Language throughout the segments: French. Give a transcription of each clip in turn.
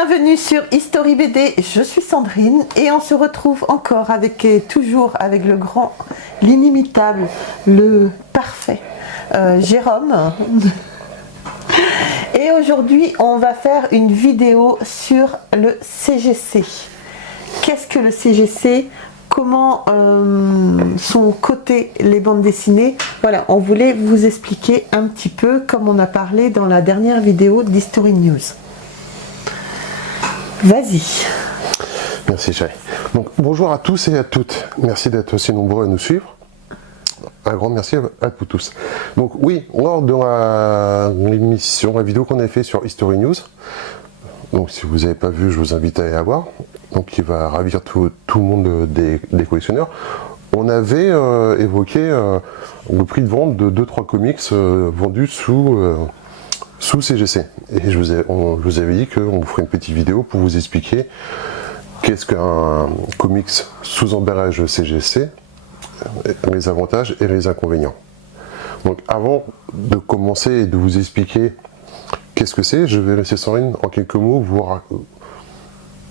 Bienvenue sur History BD, je suis Sandrine et on se retrouve encore avec, toujours avec le grand, l'inimitable, le parfait Jérôme. Et aujourd'hui on va faire une vidéo sur le CGC. Qu'est-ce que le CGC? Comment sont cotées les bandes dessinées? Voilà, on voulait vous expliquer un petit peu comme on a parlé dans la dernière vidéo d'History News. Vas-y. Merci chérie. Donc bonjour à tous et à toutes. Merci d'être aussi nombreux à nous suivre. Un grand merci à vous tous. Donc oui, lors de l'émission, la vidéo qu'on a fait sur History News, donc si vous n'avez pas vu, je vous invite à aller la voir. Donc il va ravir tout le monde des collectionneurs. On avait évoqué le prix de vente de 2-3 comics vendus sous CGC. Et je vous avais dit qu'on vous ferait une petite vidéo pour vous expliquer qu'est-ce qu'un comics sous emballage CGC, les avantages et les inconvénients. Donc avant de commencer et de vous expliquer qu'est-ce que c'est, je vais laisser Sandrine en quelques mots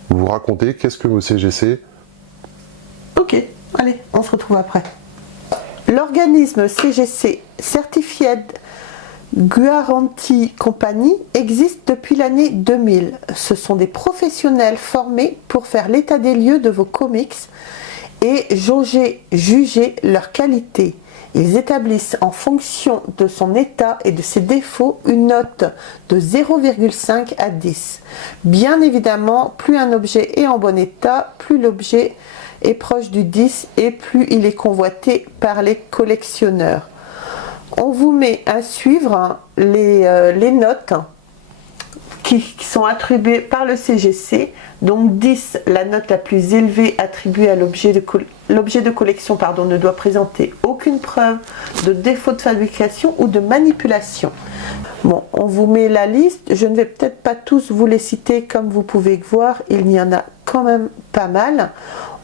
vous raconter qu'est-ce que le CGC. Ok, allez, on se retrouve après. L'organisme CGC, Certified Guarantee Company, existe depuis l'année 2000. Ce sont des professionnels formés pour faire l'état des lieux de vos comics et juger leur qualité. Ils établissent en fonction de son état et de ses défauts une note de 0,5 à 10. Bien évidemment, plus un objet est en bon état, plus l'objet est proche du 10 et plus il est convoité par les collectionneurs. On vous met à suivre les notes qui sont attribuées par le CGC. Donc 10, la note la plus élevée attribuée à l'objet de collection ne doit présenter aucune preuve de défaut de fabrication ou de manipulation. Bon, on vous met la liste. Je ne vais peut-être pas tous vous les citer comme vous pouvez voir. Il y en a quand même pas mal.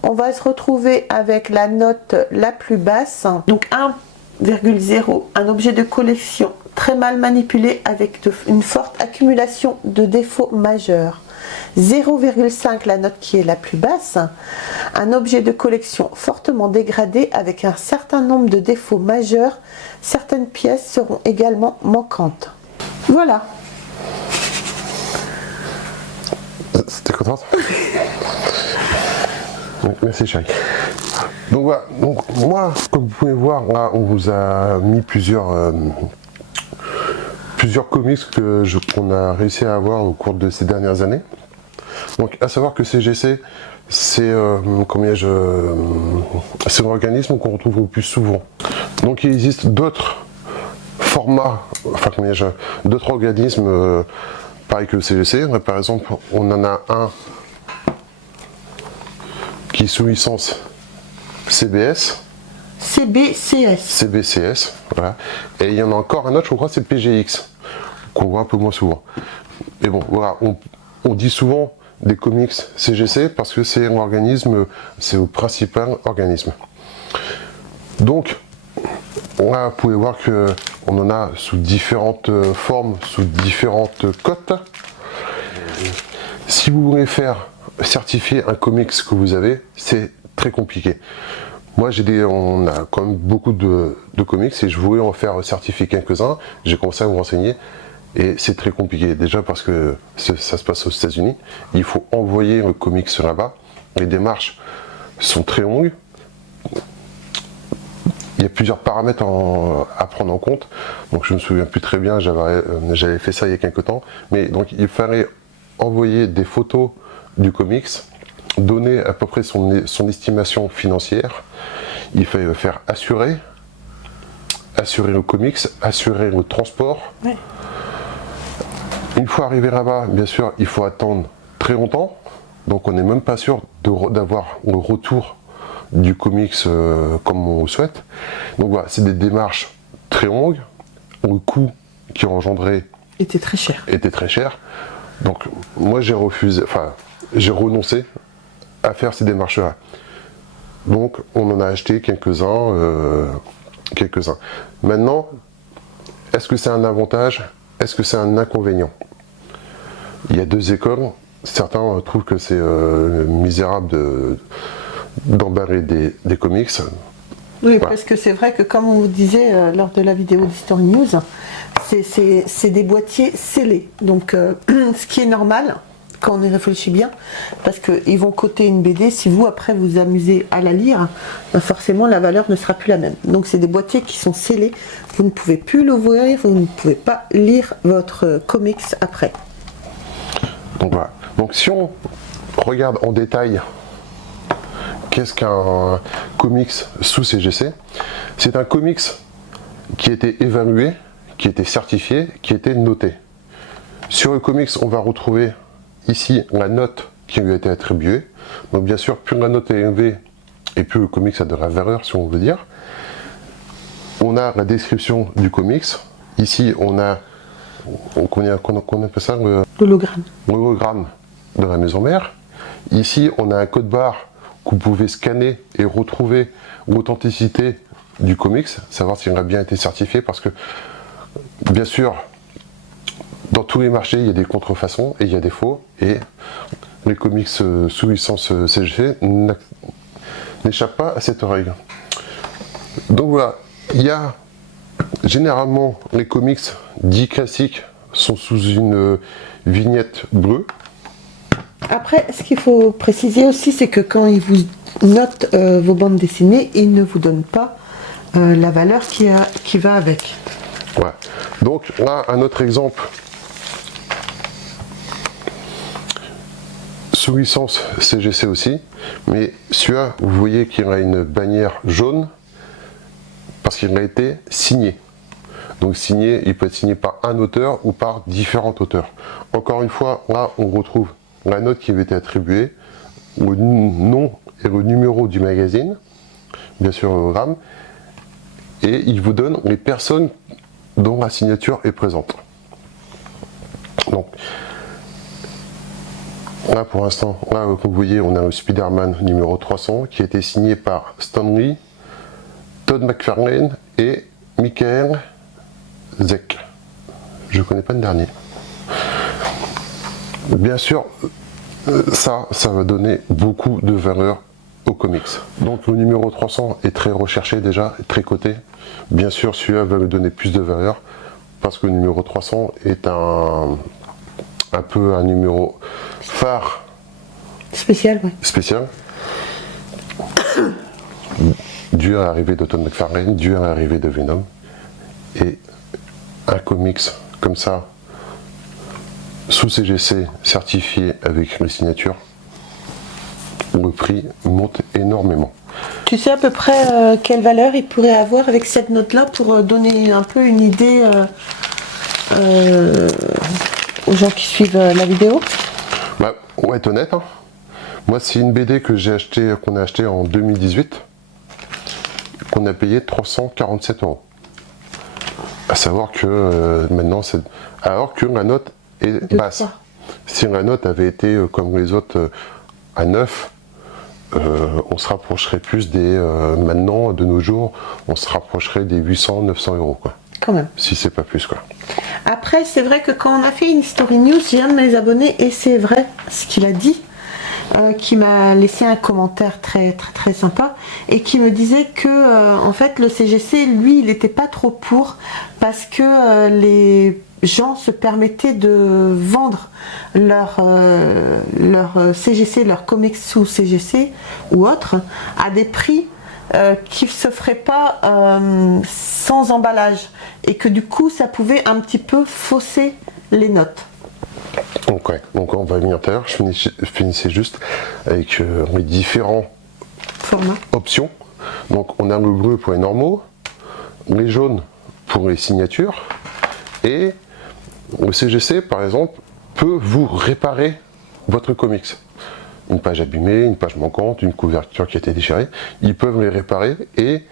On va se retrouver avec la note la plus basse. Donc 1,0, un objet de collection très mal manipulé avec une forte accumulation de défauts majeurs. 0,5, la note qui est la plus basse, un objet de collection fortement dégradé avec un certain nombre de défauts majeurs. Certaines pièces seront également manquantes. Voilà. T'es contente? Merci chérie. Donc voilà, moi, comme vous pouvez voir, là, on vous a mis plusieurs comics qu'on a réussi à avoir au cours de ces dernières années. Donc à savoir que CGC, c'est un organisme qu'on retrouve le plus souvent. Donc il existe d'autres formats, d'autres organismes pareil que le CGC. Par exemple, on en a un qui est sous licence CBS. CBCS, voilà. Et il y en a encore un autre, je crois, c'est PGX, qu'on voit un peu moins souvent. Mais bon, voilà, on dit souvent des comics CGC parce que c'est un organisme, c'est le principal organisme. Donc, là, vous pouvez voir qu'on en a sous différentes formes, sous différentes cotes. Si vous voulez faire certifier un comics que vous avez, c'est très compliqué. Moi, on a quand même beaucoup de comics et je voulais en faire certifier quelques-uns. J'ai commencé à me renseigner et c'est très compliqué. Déjà parce que ça se passe aux États-Unis. Il faut envoyer le comics là-bas. Les démarches sont très longues. Il y a plusieurs paramètres à prendre en compte. Donc je me souviens plus très bien, j'avais fait ça il y a quelques temps. Mais donc il fallait envoyer des photos du comics, donner à peu près son estimation financière. Il fallait faire assurer le comics, assurer le transport. Ouais. Une fois arrivé là-bas, bien sûr, il faut attendre très longtemps. Donc on n'est même pas sûr d'avoir le retour du comics comme on le souhaite. Donc voilà, c'est des démarches très longues. Le coût qui engendrait était très cher. Donc moi j'ai renoncé à faire ces démarches-là. Donc on en a acheté quelques-uns. Maintenant, est-ce que c'est un avantage? Est-ce que c'est un inconvénient? Il y a deux écoles. certains trouvent que c'est misérable d'embarrer des comics. Oui, voilà. Parce que c'est vrai que comme on vous disait lors de la vidéo d'History News, c'est des boîtiers scellés. Donc ce qui est normal quand on y réfléchit bien, parce qu'ils vont coter une BD, si vous après vous amusez à la lire, forcément la valeur ne sera plus la même. Donc c'est des boîtiers qui sont scellés, vous ne pouvez plus l'ouvrir, vous ne pouvez pas lire votre comics après. Donc voilà. Donc si on regarde en détail qu'est-ce qu'un comics sous CGC, c'est un comics qui a été évalué, qui a été certifié, qui a été noté. Sur le comics, on va retrouver ici la note qui lui a été attribuée. Donc bien sûr, plus la note est élevée et plus le comics a de la valeur, si on veut dire. On a la description du comics. Ici, on appelle ça l'hologramme de la maison mère. Ici, on a un code barre que vous pouvez scanner et retrouver l'authenticité du comics, savoir s'il a bien été certifié, parce que bien sûr, dans tous les marchés, il y a des contrefaçons et il y a des faux, et les comics sous licence CGC n'échappent pas à cette règle. Donc voilà, il y a généralement les comics dits classiques sont sous une vignette bleue. Après, ce qu'il faut préciser aussi, c'est que quand ils vous notent vos bandes dessinées, ils ne vous donnent pas la valeur qui va avec. Ouais. Donc là, un autre exemple sous licence CGC aussi, mais celui-là, vous voyez qu'il a une bannière jaune parce qu'il a été signé. Donc signé, il peut être signé par un auteur ou par différents auteurs. Encore une fois, là, on retrouve la note qui avait été attribuée, le nom et le numéro du magazine, bien sûr l'hologramme, et il vous donne les personnes dont la signature est présente. Donc là pour l'instant, là comme vous voyez, on a le Spider-Man numéro 300 qui a été signé par Stan Lee, Todd McFarlane et Michael Zeck. Je ne connais pas le dernier. Bien sûr, ça va donner beaucoup de valeur aux comics. Donc le numéro 300 est très recherché déjà, très coté. Bien sûr, celui-là va me donner plus de valeur parce que le numéro 300 est un peu un numéro phare. Spécial, ouais. Spécial. Dû à l'arrivée de Todd McFarlane, dû à l'arrivée de Venom. Et un comics comme ça, sous CGC, certifié avec les signatures, le prix monte énormément. Tu sais à peu près quelle valeur il pourrait avoir avec cette note-là pour donner un peu une idée aux gens qui suivent la vidéo? Bah, on va être honnête, hein. Moi c'est une BD que j'ai acheté, qu'on a acheté en 2018, qu'on a payé 347 €. À savoir que maintenant c'est... Alors que la note est basse. Si la note avait été comme les autres à 9, on se rapprocherait plus des... maintenant, de nos jours, on se rapprocherait des 800-900 € quoi. Quand même. Si c'est pas plus quoi. Après, c'est vrai que quand on a fait une Story News, j'ai un de mes abonnés, et c'est vrai ce qu'il a dit, qui m'a laissé un commentaire très sympa, et qui me disait que en fait le CGC, lui, il n'était pas trop pour, parce que les gens se permettaient de vendre leur CGC, leurs comics sous CGC ou autres, à des prix qui ne se feraient pas sans emballage, et que du coup ça pouvait un petit peu fausser les notes. Donc, ouais, donc on va venir tout à l'heure. Je finissais juste avec les différents formats, options. Donc on a le bleu pour les normaux, les jaunes pour les signatures, et le CGC par exemple peut vous réparer votre comics. Une page abîmée, une page manquante, une couverture qui a été déchirée, ils peuvent les réparer et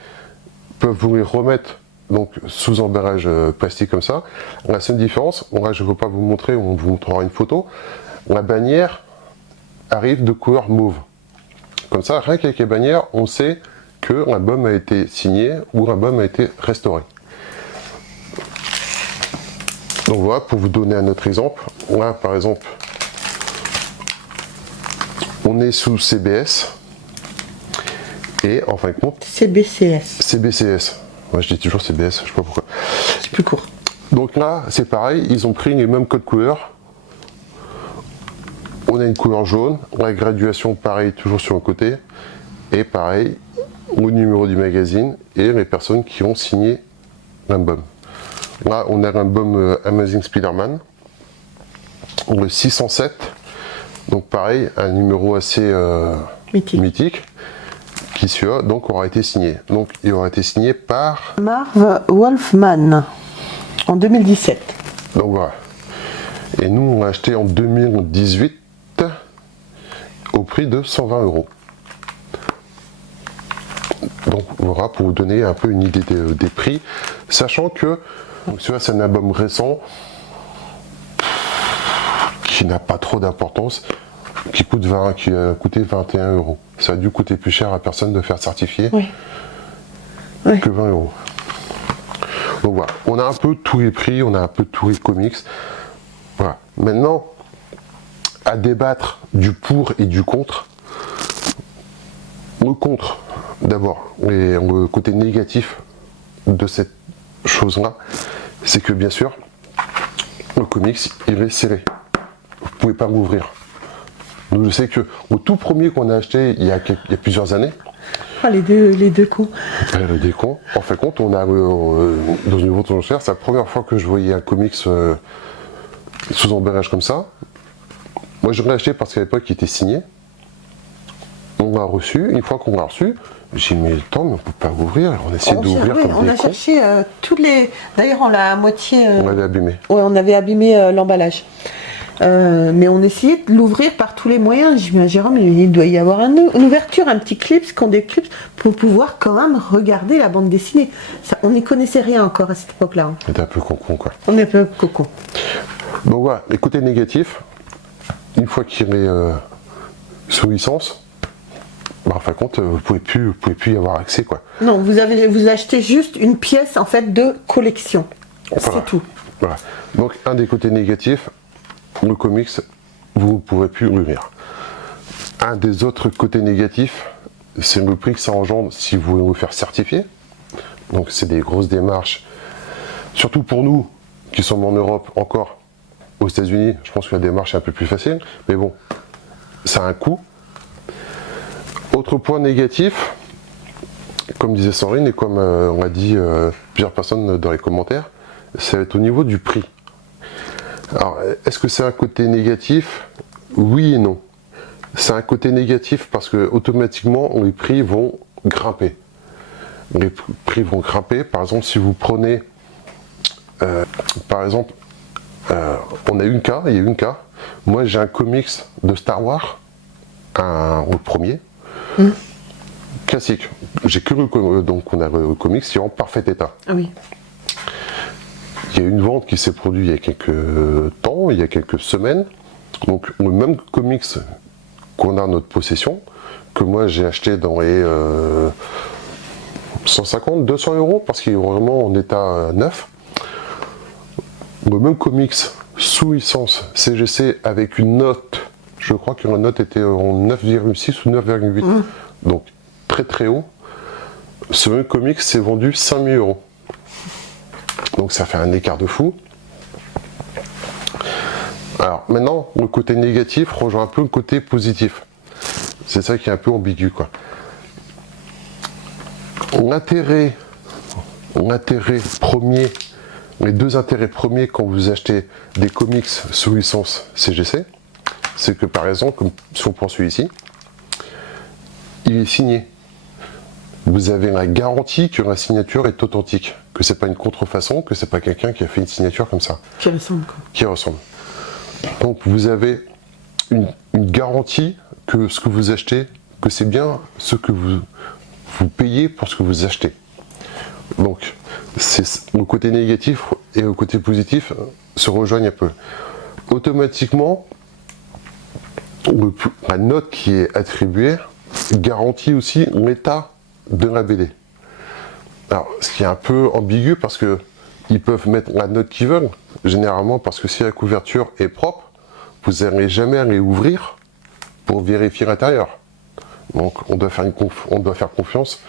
peuvent vous les remettre donc sous emballage plastique comme ça. La seule différence, là je ne veux pas vous montrer, on vous montrera une photo, la bannière arrive de couleur mauve. Comme ça, rien qu'avec les bannières, on sait que l'album a été signé ou l'album a été restauré. Donc voilà, pour vous donner un autre exemple, là par exemple, On est sous CBS. Et en fin de compte... CBCS. CBCS. Moi je dis toujours CBS, je sais pas pourquoi. C'est plus court. Donc là, c'est pareil, ils ont pris les mêmes codes couleurs. On a une couleur jaune, la graduation pareil, toujours sur le côté. Et pareil, au numéro du magazine et les personnes qui ont signé l'album. Là, on a l'album Amazing Spider-Man, le 607. Donc pareil, un numéro assez mythique qui celui-là, donc aura été signé. Donc il aura été signé par Marv Wolfman en 2017. Donc voilà. Et nous, on l'a acheté en 2018 au prix de 120 €. Donc voilà, pour vous donner un peu une idée des prix, sachant que celui-là, c'est un album récent qui n'a pas trop d'importance, qui a coûté 21 €. Ça a dû coûter plus cher à personne de faire certifier que 20 €. Donc voilà, on a un peu tous les prix, on a un peu tous les comics. Voilà. Maintenant, à débattre du pour et du contre. Le contre, d'abord, et le côté négatif de cette chose-là, c'est que bien sûr, le comics, il est serré. Vous ne pouvez pas l'ouvrir. Donc je sais que au tout premier qu'on a acheté il y a plusieurs années, les deux coups. Le décon. En fait, compte, on a dans une vente aux enchères, c'est la première fois que je voyais un comics sous emballage comme ça. Moi, je l'ai acheté parce qu'à l'époque, il était signé. On l'a reçu. Une fois qu'on l'a reçu, j'ai mis le temps, mais on ne peut pas l'ouvrir. On a essayé d'ouvrir comme on des a cons. cherché toutes les. D'ailleurs, on l'a à moitié. On l'avait abîmé. Ouais, on avait abîmé l'emballage. Mais on essayait de l'ouvrir par tous les moyens. J'ai dit à Jérôme, il doit y avoir une ouverture, un petit clip, qu'on des clips, pour pouvoir quand même regarder la bande dessinée. Ça, on n'y connaissait rien encore à cette époque-là. Hein. C'était un peu con, quoi. On est un peu cocon. Donc voilà, les côtés négatifs, une fois qu'il est sous licence, en fin de compte, vous pouvez plus y avoir accès, quoi. Non, vous achetez juste une pièce en fait de collection. Voilà. C'est tout. Voilà. Donc un des côtés négatifs, le comics, vous ne pourrez plus l'ouvrir. Un des autres côtés négatifs, c'est le prix que ça engendre si vous voulez vous faire certifier. Donc c'est des grosses démarches, surtout pour nous qui sommes en Europe encore. Aux États-Unis, je pense que la démarche est un peu plus facile, mais bon, ça a un coût. Autre point négatif, comme disait Sandrine et comme on a dit plusieurs personnes dans les commentaires, ça va être au niveau du prix. Alors, est-ce que c'est un côté négatif? Oui et non. C'est un côté négatif parce que automatiquement les prix vont grimper. Les prix vont grimper. Par exemple, si vous prenez, par exemple, il y a eu une cas. Moi, j'ai un comics de Star Wars, le premier, classique. J'ai que donc on a le comics qui est en parfait état. Ah oui. Il y a une vente qui s'est produite il y a quelques temps, il y a quelques semaines. Donc le même comics qu'on a en notre possession, que moi j'ai acheté dans les 150, 200 € parce qu'il est vraiment en état neuf. Le même comics sous licence CGC avec une note, je crois que la note était en 9,6 ou 9,8, donc très très haut. Ce même comics s'est vendu 5 000 €. Donc ça fait un écart de fou. Alors maintenant, le côté négatif rejoint un peu le côté positif. C'est ça qui est un peu ambigu, quoi. L'intérêt premier, les deux intérêts premiers quand vous achetez des comics sous licence CGC, c'est que par exemple, comme si on prend celui-ci, il est signé. Vous avez la garantie que la signature est authentique, que c'est pas une contrefaçon, que c'est pas quelqu'un qui a fait une signature comme ça. Qui ressemble, quoi. Qui ressemble. Donc vous avez une garantie que ce que vous achetez, que c'est bien ce que vous payez pour ce que vous achetez. Donc le côté négatif et le côté positif se rejoignent un peu. Automatiquement, la note qui est attribuée garantit aussi l'état de la BD. Alors, ce qui est un peu ambigu parce que ils peuvent mettre la note qu'ils veulent, généralement parce que si la couverture est propre, vous n'allez jamais à les ouvrir pour vérifier l'intérieur. Donc on doit faire confiance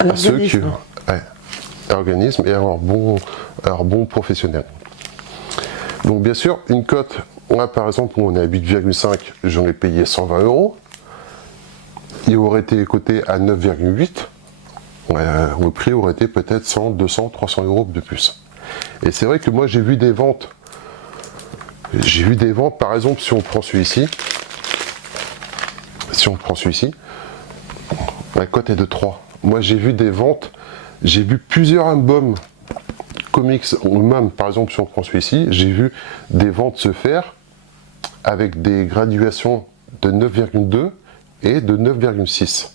à ceux qui, ouais, à l'organisme et à leurs bons professionnels. Donc bien sûr, une cote, là par exemple, où on est à 8,5, j'en ai payé 120 €. Il aurait été coté à 9,8, le prix aurait été peut-être 100, 200, 300 € de plus. Et c'est vrai que moi j'ai vu des ventes, par exemple, si on prend celui-ci, la cote est de 3. Moi j'ai vu des ventes, j'ai vu plusieurs albums comics, ou même par exemple si on prend celui-ci, j'ai vu des ventes se faire avec des graduations de 9,2 et de 9,6.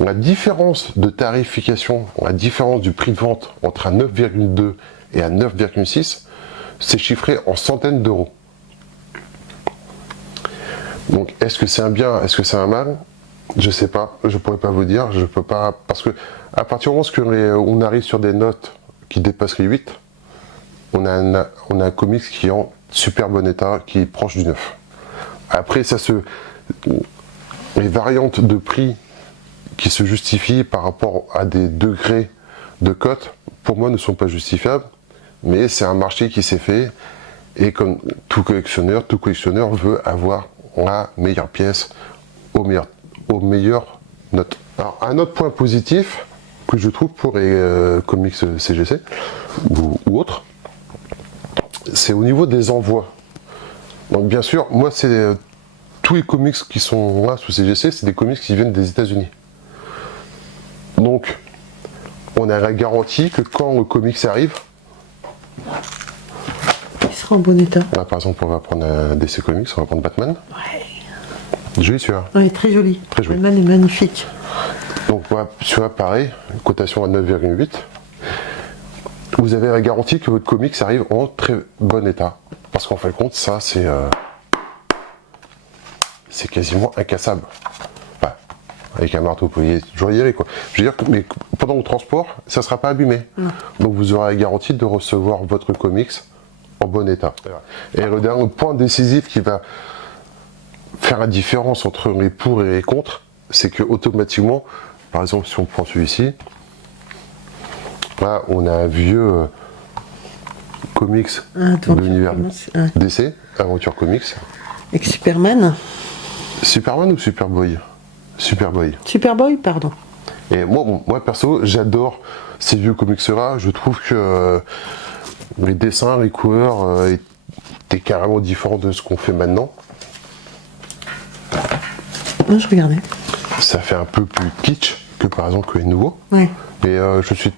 La différence de tarification, la différence du prix de vente entre un 9,2 et un 9,6, c'est chiffré en centaines d'euros. Donc est-ce que c'est un bien, est-ce que c'est un mal? Je sais pas, je pourrais pas vous dire, je peux pas, parce que à partir du moment où on arrive sur des notes qui dépassent les 8, on a un comics qui est en super bon état, qui est proche du 9. Après, les variantes de prix qui se justifient par rapport à des degrés de cote, pour moi, ne sont pas justifiables, mais c'est un marché qui s'est fait, et comme tout collectionneur veut avoir la meilleure pièce aux meilleures notes. Alors, un autre point positif que je trouve pour les comics CGC ou autres, c'est au niveau des envois. Donc bien sûr, moi c'est tous les comics qui sont là sous CGC, c'est des comics qui viennent des États-Unis. Donc on a la garantie que quand le comics arrive, il sera en bon état. Là par exemple on va prendre un DC Comics, on va prendre Batman. Ouais. Joli celui-là. Ouais, très joli. Très joli. Batman est magnifique. Donc voilà, celui-là pareil, cotation à 9,8. Vous avez la garantie que votre comics arrive en très bon état. Parce qu'en fin de compte, ça c'est quasiment incassable. Enfin, avec un marteau, vous pouvez toujours y aller quoi. Je veux dire, mais pendant le transport, ça ne sera pas abîmé. Non. Donc vous aurez la garantie de recevoir votre comics en bon état. Et le dernier point décisif qui va faire la différence entre les pour et les contre, c'est que automatiquement, par exemple si on prend celui-ci, là on a un vieux comics de l'univers DC, Aventure Comics. Avec Superman. Superman ou Superboy? Superboy. Superboy, pardon. Et moi perso, j'adore ces vieux comics-là. Je trouve que les dessins, les couleurs étaient carrément différents de ce qu'on fait maintenant. Non, je regardais. Ça fait un peu plus kitsch que par exemple que les nouveaux. Ouais. Mais je suis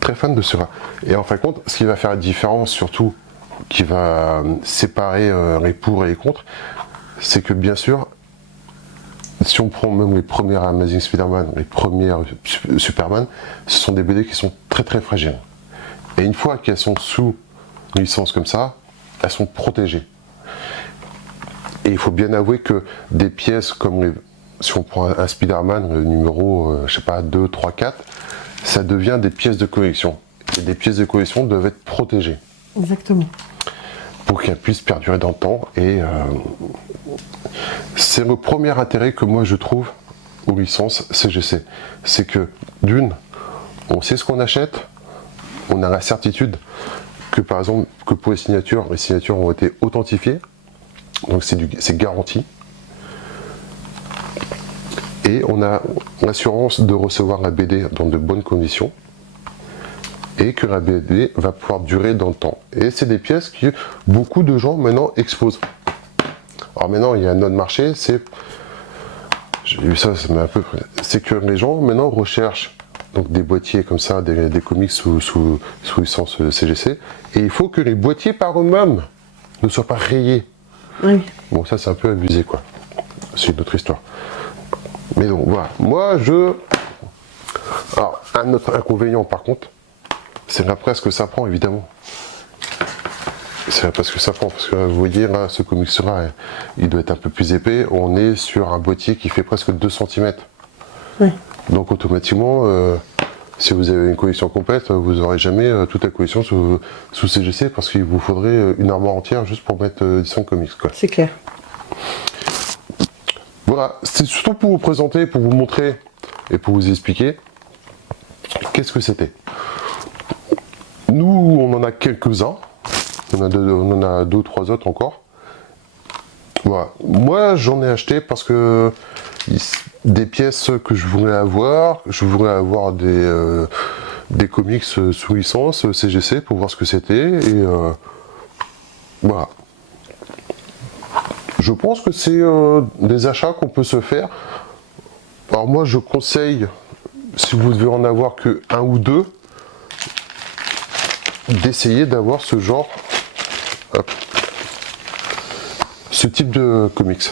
très fan de cela. Et en fin de compte, ce qui va faire la différence, surtout, qui va séparer les pour et les contre, c'est que bien sûr, si on prend même les premières Amazing Spider-Man, les premières Superman, ce sont des BD qui sont très très fragiles. Et une fois qu'elles sont sous une licence comme ça, elles sont protégées. Et il faut bien avouer que des pièces comme si on prend un Spider-Man, le numéro, je sais pas, 2, 3, 4, ça devient des pièces de collection. Et des pièces de collection doivent être protégées. Exactement. Pour qu'elles puissent perdurer dans le temps. Et c'est le premier intérêt que moi je trouve aux licences CGC. C'est que d'une, on sait ce qu'on achète, on a la certitude que par exemple, que pour les signatures ont été authentifiées. Donc c'est garanti. Et on a l'assurance de recevoir la BD dans de bonnes conditions. Et que la BD va pouvoir durer dans le temps. Et c'est des pièces que beaucoup de gens maintenant exposent. Alors maintenant, il y a un autre marché, j'ai vu ça, ça m'a un peu... C'est que les gens maintenant recherchent donc des boîtiers comme ça, des comics sous licence CGC. Et il faut que les boîtiers par eux-mêmes ne soient pas rayés. Oui. Bon, ça c'est un peu abusé quoi. C'est une autre histoire. Mais donc voilà. Moi Alors, un autre inconvénient par contre, c'est la presse que ça prend évidemment. C'est la presse que ça prend, parce que vous voyez là, ce comics-là, il doit être un peu plus épais. On est sur un boîtier qui fait presque 2 cm. Oui. Donc automatiquement, si vous avez une collection complète, vous n'aurez jamais toute la collection sous CGC parce qu'il vous faudrait une armoire entière juste pour mettre 5 comics, quoi. C'est clair. Voilà, c'est surtout pour vous présenter, pour vous montrer et pour vous expliquer qu'est-ce que c'était. Nous, on en a quelques-uns. On en a 2 ou 3 autres encore. Voilà. Moi, j'en ai acheté parce que des pièces que je voulais avoir des comics sous licence CGC pour voir ce que c'était. Et voilà. Je pense que c'est des achats qu'on peut se faire. Alors moi, je conseille, si vous devez en avoir que 1 ou 2, d'essayer d'avoir ce genre, ce type de comics.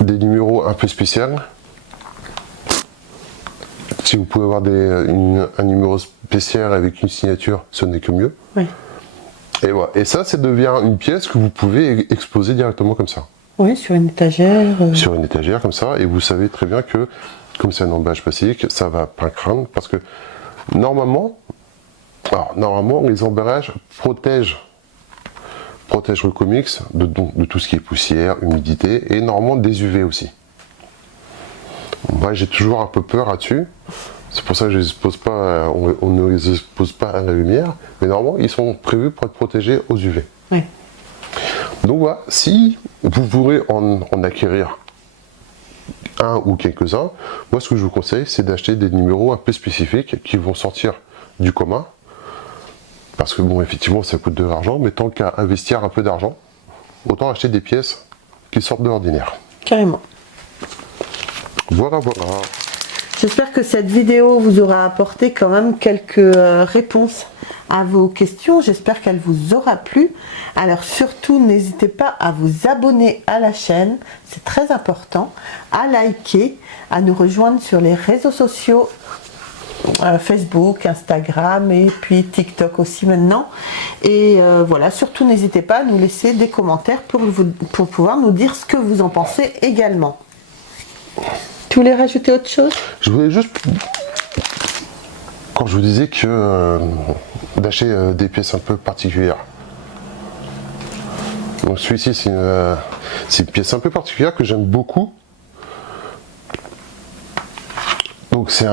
Des numéros un peu spéciaux. Si vous pouvez avoir un numéro spécial avec une signature, ce n'est que mieux. Oui. Et voilà. Et ça devient une pièce que vous pouvez exposer directement comme ça. Oui, sur une étagère. Sur une étagère comme ça, et vous savez très bien que, comme c'est un emballage plastique, ça va pas craindre, parce que normalement, les emballages protègent le comics de tout ce qui est poussière, humidité, et normalement des UV aussi. Moi, j'ai toujours un peu peur là-dessus. C'est pour ça que on ne les expose pas à la lumière, mais normalement, ils sont prévus pour être protégés aux UV. Oui. Donc voilà, si vous voulez en acquérir un ou quelques-uns, moi ce que je vous conseille, c'est d'acheter des numéros un peu spécifiques qui vont sortir du commun. Parce que bon, effectivement, ça coûte de l'argent, mais tant qu'à investir un peu d'argent, autant acheter des pièces qui sortent de l'ordinaire. Carrément. Voilà. J'espère que cette vidéo vous aura apporté quand même quelques réponses à vos questions. J'espère qu'elle vous aura plu. Alors surtout, n'hésitez pas à vous abonner à la chaîne, c'est très important, à liker, à nous rejoindre sur les réseaux sociaux, Facebook, Instagram et puis TikTok aussi maintenant. Et voilà, surtout n'hésitez pas à nous laisser des commentaires pour pouvoir nous dire ce que vous en pensez également. Tu voulais rajouter autre chose? Je voulais juste, quand je vous disais que d'acheter des pièces un peu particulières. Donc celui-ci, c'est une pièce un peu particulière que j'aime beaucoup. Donc c'est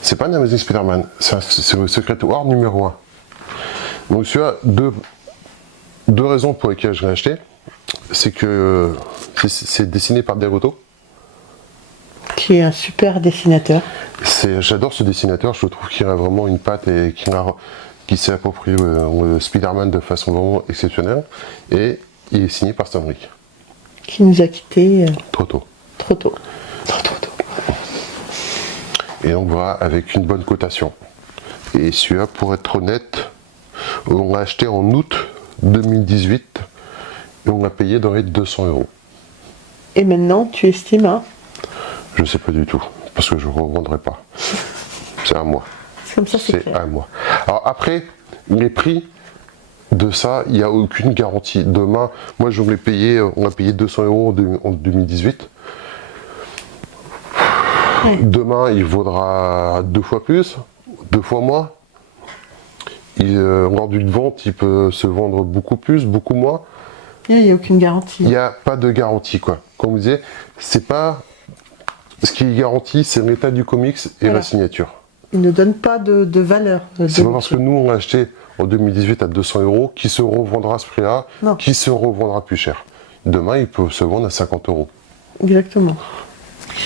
c'est pas un Amazing Spider-Man, c'est le Secret War numéro 1. Donc celui-là, deux raisons pour lesquelles je l'ai acheté. C'est que c'est dessiné par Devoto, qui est un super dessinateur. J'adore ce dessinateur, je trouve qu'il a vraiment une patte et qui s'est approprié le Spider-Man de façon vraiment exceptionnelle. Et il est signé par Stan Lee. Qui nous a quittés trop tôt. Et donc voilà, avec une bonne cotation. Et celui-là, pour être honnête, on l'a acheté en août 2018 et on l'a payé dans les 200 €. Et maintenant, tu estimes à? Je sais pas du tout, parce que je ne revendrai pas. C'est à moi. Comme ça, c'est à moi. Alors après, les prix de ça, il n'y a aucune garantie. Demain, moi je l'ai payé, on a payé 200 € en 2018. Demain, il vaudra 2 fois plus, 2 fois moins. Lors d'une vente, il peut se vendre beaucoup plus, beaucoup moins. Il n'y a aucune garantie. Il n'y a pas de garantie, quoi. Comme vous disiez, c'est pas... Ce qui est garanti, c'est l'état du comics et la signature. Il ne donne pas de valeur. C'est pas parce que nous, on l'a acheté en 2018 à 200 € qu'il se revendra à ce prix-là, qu'il se revendra plus cher. Demain, il peut se vendre à 50 €. Exactement.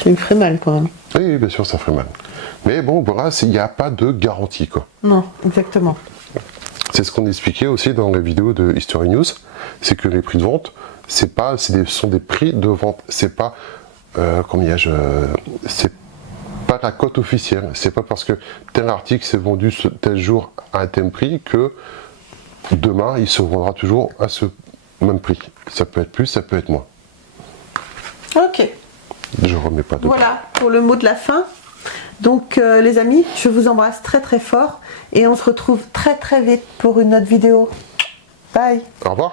Ça me ferait mal, quand même. Oui, bien sûr, ça ferait mal. Mais bon, voilà, il n'y a pas de garantie, quoi. Non, exactement. C'est ce qu'on expliquait aussi dans la vidéo de History News, c'est que les prix de vente, sont des prix de vente. C'est pas, c'est pas la cote officielle. C'est pas parce que tel article s'est vendu tel jour à un tel prix que demain il se vendra toujours à ce même prix. Ça peut être plus, ça peut être moins. Ok. Je remets pas de. Voilà pour le mot de la fin. Donc les amis, je vous embrasse très très fort et on se retrouve très très vite pour une autre vidéo. Bye. Au revoir.